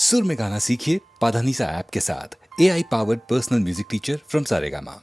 सुर में गाना सीखिए पाधानीसा ऐप के साथ। AI powered personal music teacher from Saregama.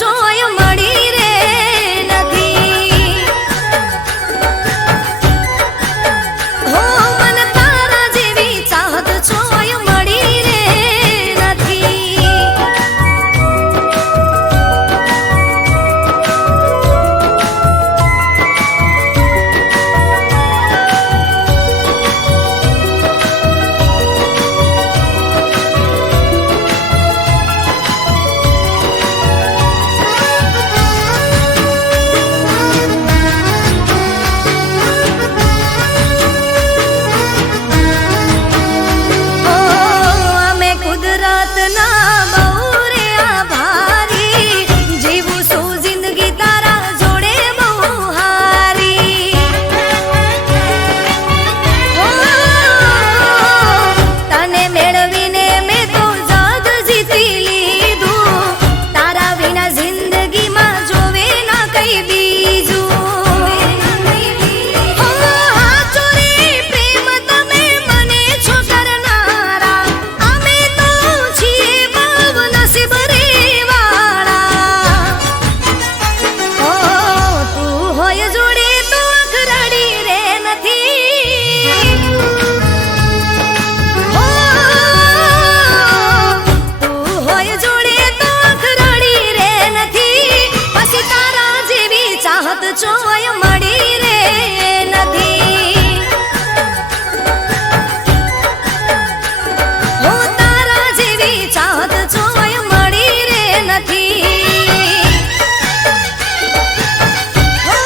ચોય મળી રે નથી. હો મન તારા જેવી ચાહત ચોય મળી રે નથી. ચોય મળી રે નથી. હો તારા જેવી ચાહત ચોય મળી રે નથી. હો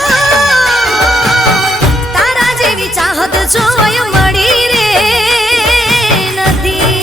તારા જેવી ચાહત ચોય મળી રે નથી.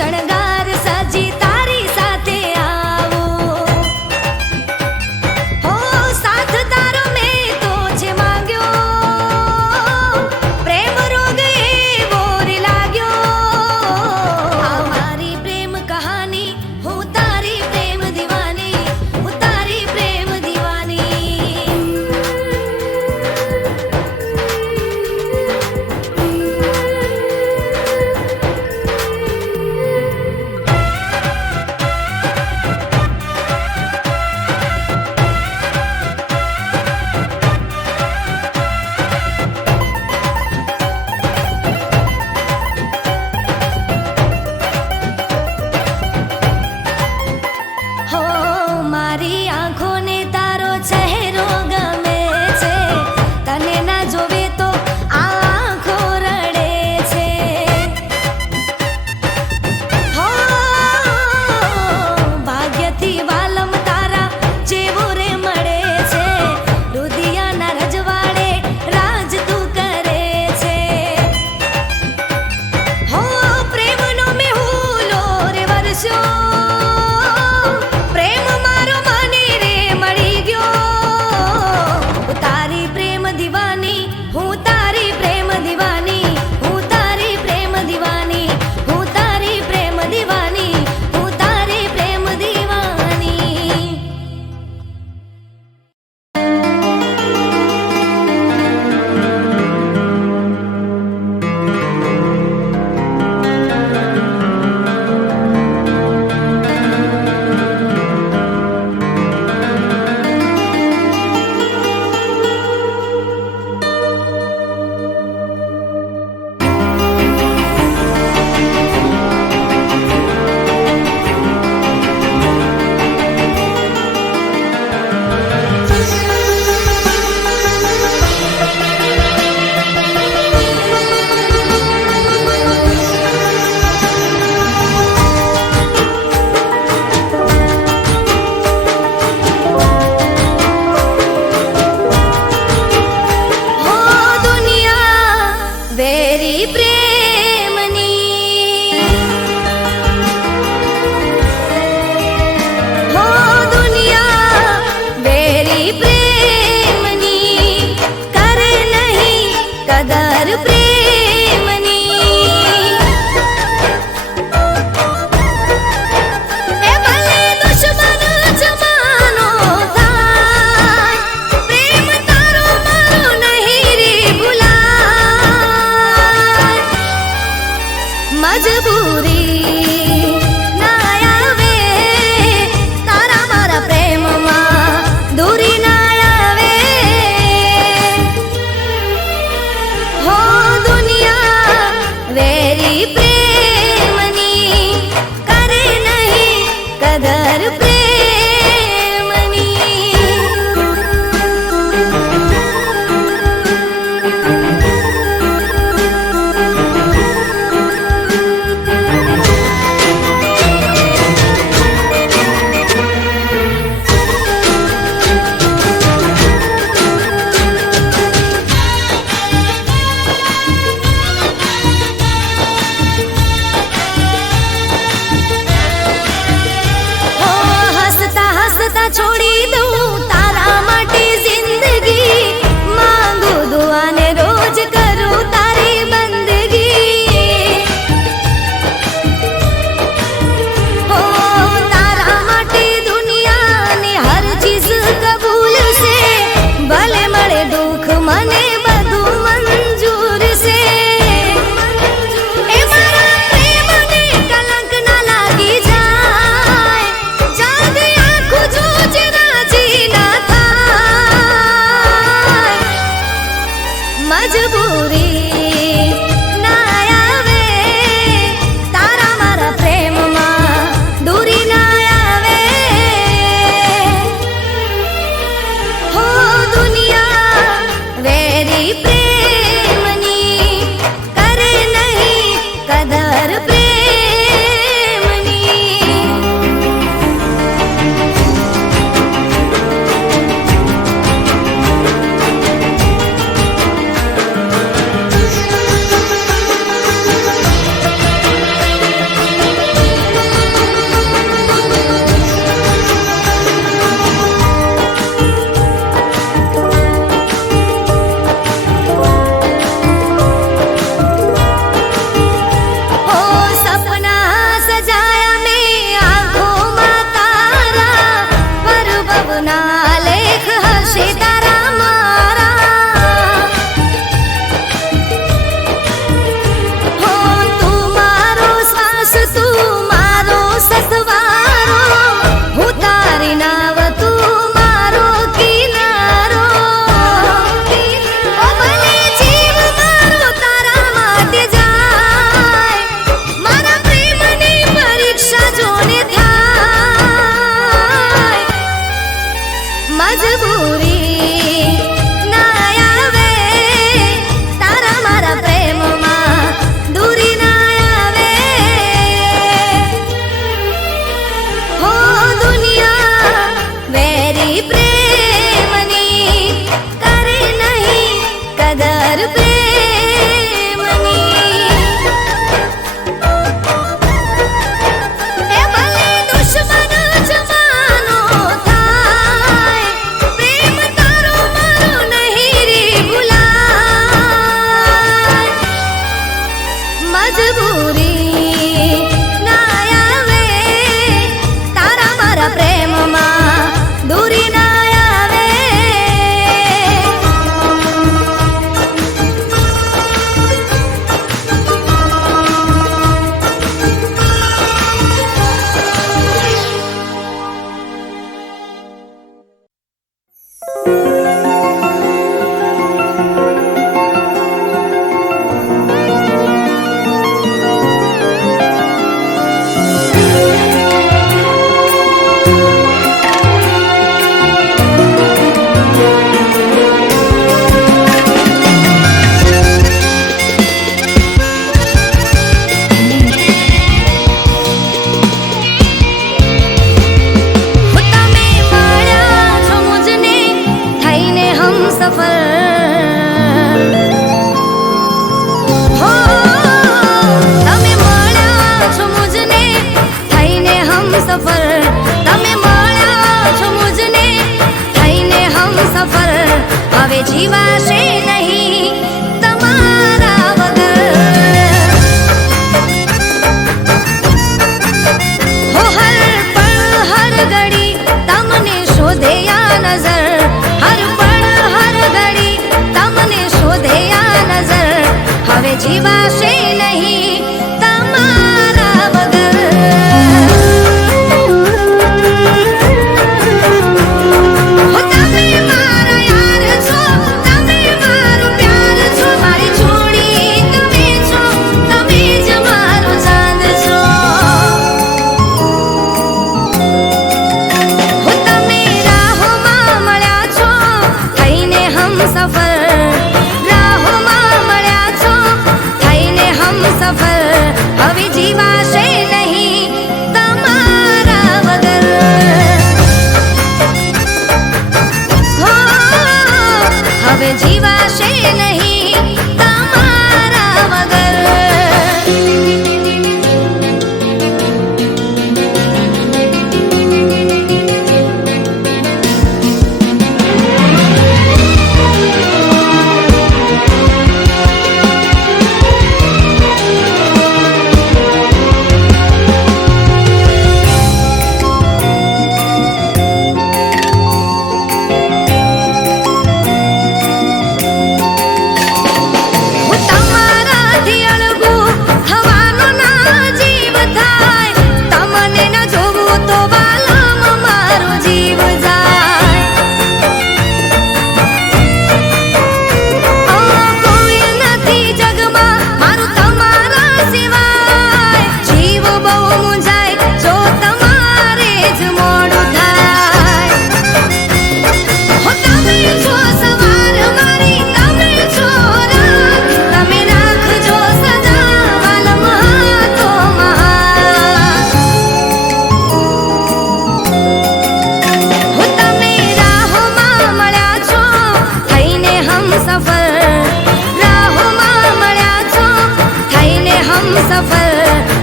શણગાર સાજી તારી સાથે આવું. હો સાથ તારો મેં તો છે માંગ્યો, પ્રેમ રોગ એવો રે લાગ્યો. આ મારી પ્રેમ કહાની, હું તારી પ્રેમ દીવાની, હું તારી પ્રેમ દીવાની. હો મારી આંખોને તારો ચહેરો ગમે છે, તને ના જોવે તો આંખો રડે છે. હો ભાગ્યથી વાલમ તારા જેવો રે મળે છે, રુદિયાના રજવાડે રાજ તું કરે છે. હો પ્રેમનો મેહુલો રે વરસ્યો, પ્રેમ મારો મને રે મળી ગયો. હું તારી પ્રેમ દીવાની, હું તારી પ્રેમ દીવાની, હું તારી પ્રેમ દીવાની, હું તારી પ્રેમ દીવાની, હું તારી પ્રેમ દીવાની. હો દુનિયા વેરી પ્રેમની, હો દુનિયા વેરી પ્રેમની, કરે નહીં કદર પ્રેમની. એ ભલે દુશ્મન જમાનો થાય, પ્રેમ તારો મારો નહીં રે ભૂલાય. મજબૂરી ના આવે તારા મારા પ્રેમમાં, દૂરી ના આવે. હો દુનિયા વેરી પ્રેમની, કરે નહીં કદર પ્રેમની. મજબૂરી ના આવે, તારા મારા પ્રેમમાં દૂરી ના આવે. જીવાશે નહીં તમારા વગર. હો હર પળ હર ઘડી તમને શોધે આ નજર, હર પળ હર ઘડી તમને શોધે આ નજર. હવે જીવાશે નહીં તમારા વગર. હવે જીવાશે નહીં તમારા વગર. હો હવે જીવાશે નહીં તમારા વગર.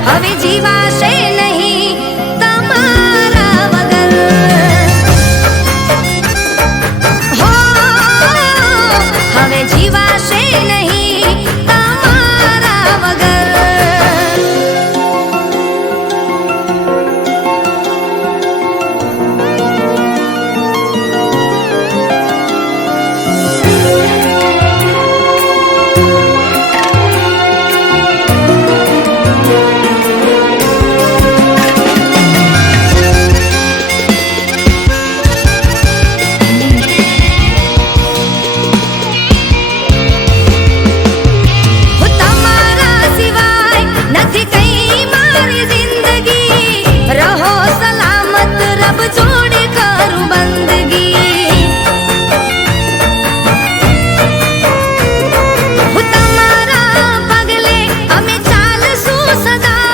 હવે જીવાશે નહીં તમારા વગર. હો હવે જીવાશે નહીં તમારા વગર. સદા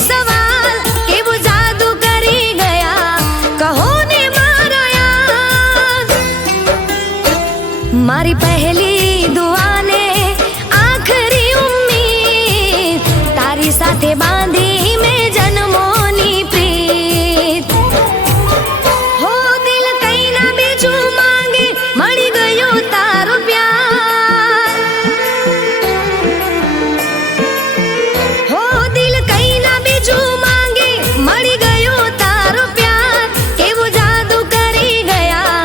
સવાલ કેવું જાદુ કરી ગયા કહો ને મારા યાદ મારી પહેલી દુઆને આખરી ઉમ્મીદ તારી સાથે બાંધી મેં જન્મોની પ્રીત હો દિલ કઈ ના બીજું માંગે મળી ગયો તારો પ્યાર હો દિલ કઈ ના બીજું માંગે મળી ગયો તારો પ્યાર કેવું જાદુ કરી ગયા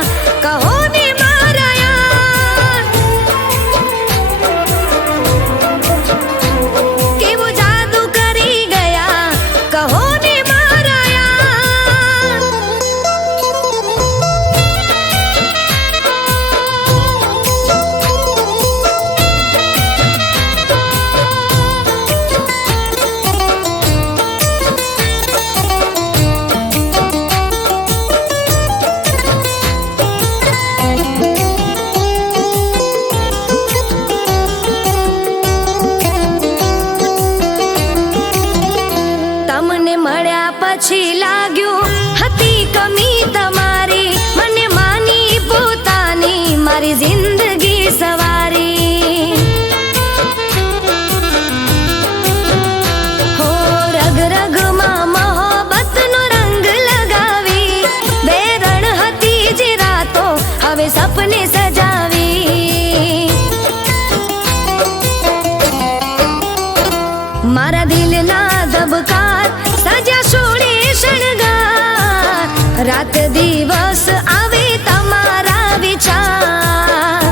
કહો ને મારા યાર કેવું જાદુ કરી ગયા કહો ને મારા યાર તમને મળ્યા પછી લાગ્યું હતી કમી તમારી મને માની પોતાની મારી જિંદગી સવારી હો રગ રગમાં મોહબ્બતનો રંગ લગાવી બે રણ હતી જે રાતો હવે સપને સજાવી મારા દિલના ધબકાર સજા છોડે શણગાર રાત દિવસ આવે તમારા વિચાર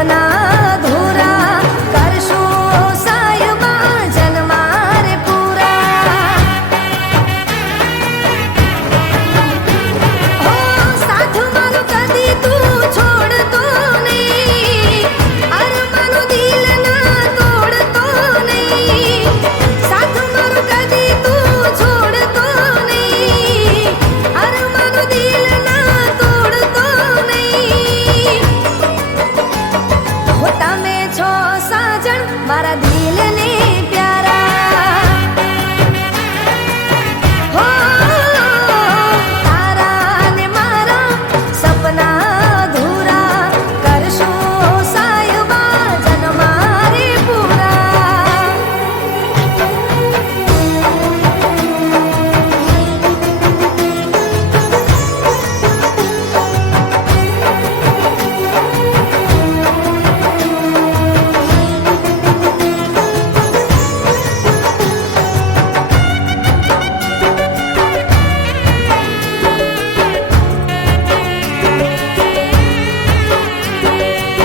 સપના અધૂરા કરશું સાયબા જન્મારે પૂરા. હો સાથ મારું કદી તું છોડતો નહીં, અરમાનું દિલ ના તોડતો નહીં. સાથ મારું કદી તું છોડતો નહીં, અરમાનું દિલ ના તોડતો નહીં. હો તમે છો સાજણ મારા દિલને પ્યારા. હો તારા ને મારા સપના અધૂરા કરશું સાયબા જન્મારે પૂરા.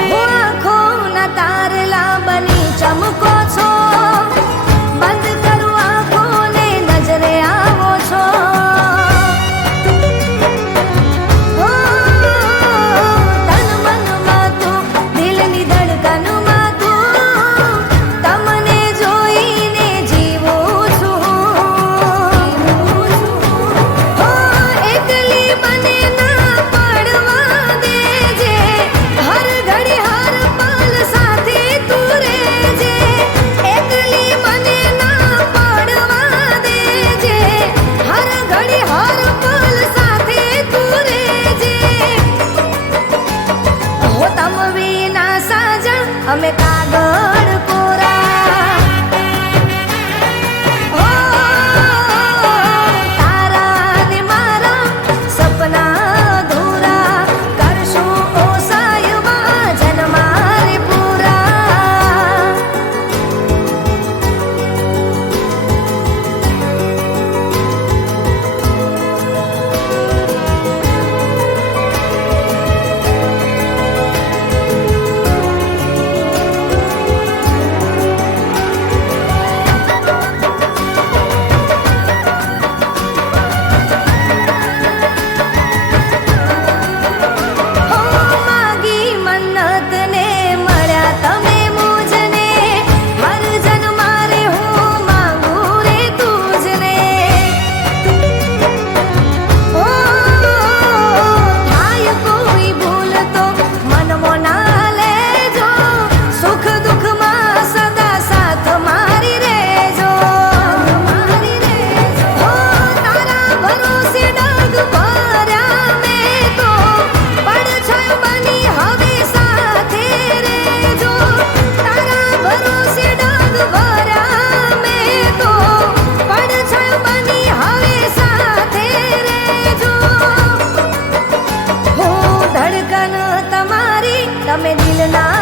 હો આંખોના તારલા બની ચમકો છો, બંધ કરું આંખોને નજરે આવો છો. હો તન મનમાં તું, દિલની ધડકનમાં તું, તમને જોઈને જીવું છું. હો એકલી મને ના પડવા દેજે, હર ઘડી હર પલ સાથે તું રહેજે. એકલી મને ના પડવા દેજે, હર ઘડી હર પલ સાથે તું રહેજે. હો તમ વિના સાજણ અમે કાગળ કોરા. હો તારા ને મારા સપના અધૂરા કરશું ઓ સાયબા જન્મારે પૂરા. હો માગી મન્નત ને મળ્યા તમે મુજને, હર જન્મારે હું માંગુ રે તુજને. હો થાય કોઈ ભૂલ તો મનમો ના લેજો, સુખ દુઃખમાં સદા સાથ મારી રહેજો. હો તારા ભરોસે ડગ ભર્યા મેં તો, પડછાયો બની હવે સાથે રહેજો. તારા ભરોસે ડગ ભર્યા મેં તો, પડછાયો બની હવે સાથે રહેજો. હો ધડકન તમારી તમે દિલના